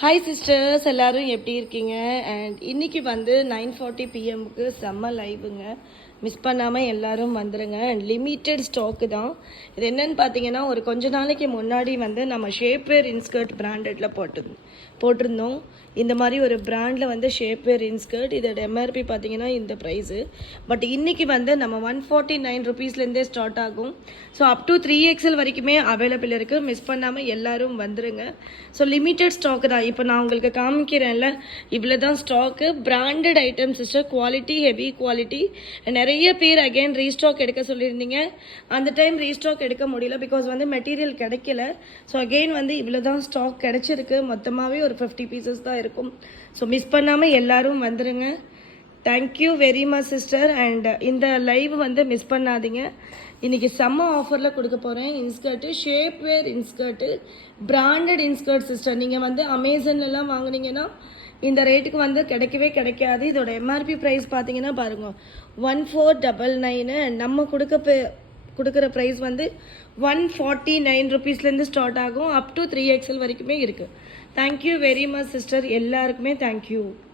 Hi sisters, எல்லோரும் எப்படி இருக்கீங்க? அண்ட் இன்றைக்கி வந்து 9:40 பிஎம்க்கு செம்ம லைவுங்க. மிஸ் பண்ணாமல் எல்லோரும் வந்துடுங்க. அண்ட் லிமிட்டெட் ஸ்டாக்கு தான். இது என்னென்னு பார்த்தீங்கன்னா, ஒரு கொஞ்ச நாளைக்கு முன்னாடி வந்து நம்ம ஷேப்வேர் இன்ஸ்கர்ட் பிராண்டடில் போட்டிருந்தோம். இந்த மாதிரி ஒரு பிராண்டில் வந்து ஷேப்வேர் இன்ஸ்கர்ட், இதோட எம்ஆர்பி பார்த்தீங்கன்னா இந்த ப்ரைஸு. பட் இன்றைக்கி வந்து நம்ம 149 ருபீஸ்லேருந்தே ஸ்டார்ட் ஆகும். ஸோ அப் டு 3XL வரைக்குமே அவைலபிள் இருக்குது. மிஸ் பண்ணாமல் எல்லோரும் வந்துடுங்க. ஸோ லிமிட்டெட் ஸ்டாக்கு தான். இப்போ நான் உங்களுக்கு காமிக்கிறேன்ல, இவ்வளோ தான் stock. Branded item sister, quality, heavy quality. நிறைய பேர் அகெயின் ரீஸ்டாக் எடுக்க சொல்லியிருந்தீங்க. அந்த டைம் ரீஸ்டாக் எடுக்க முடியல, பிகாஸ் வந்து மெட்டீரியல் கிடைக்கல. ஸோ அகெயின் வந்து இவ்வளோ தான் ஸ்டாக் கிடைச்சிருக்கு. மொத்தமாகவே ஒரு 50 பீசஸ் தான் இருக்கும். ஸோ மிஸ் பண்ணாமல் எல்லாரும் வந்துடுங்க. Thank you very much sister. And இந்த லைவ் வந்து மிஸ் பண்ணாதீங்க. இன்றைக்கி செம்ம ஆஃபரில் கொடுக்க போகிறேன். இன்ஸ்கர்ட்டு, ஷேப்வேர் இன்ஸ்கர்ட்டு, பிராண்டட் இன்ஸ்கர்ட் சிஸ்டர். நீங்கள் வந்து அமேசான்லலாம் வாங்கினீங்கன்னா இந்த ரேட்டுக்கு வந்து கிடைக்கவே கிடைக்காது. இதோட எம்ஆர்பி ப்ரைஸ் பார்த்தீங்கன்னா பாருங்கள், 1499. நம்ம கொடுக்குற ப்ரைஸ் வந்து 149 ருபீஸ்லேருந்து ஸ்டார்ட் ஆகும். அப் டு 3XL வரைக்குமே இருக்குது. Thank you very much sister. எல்லாருக்குமே தேங்க்யூ.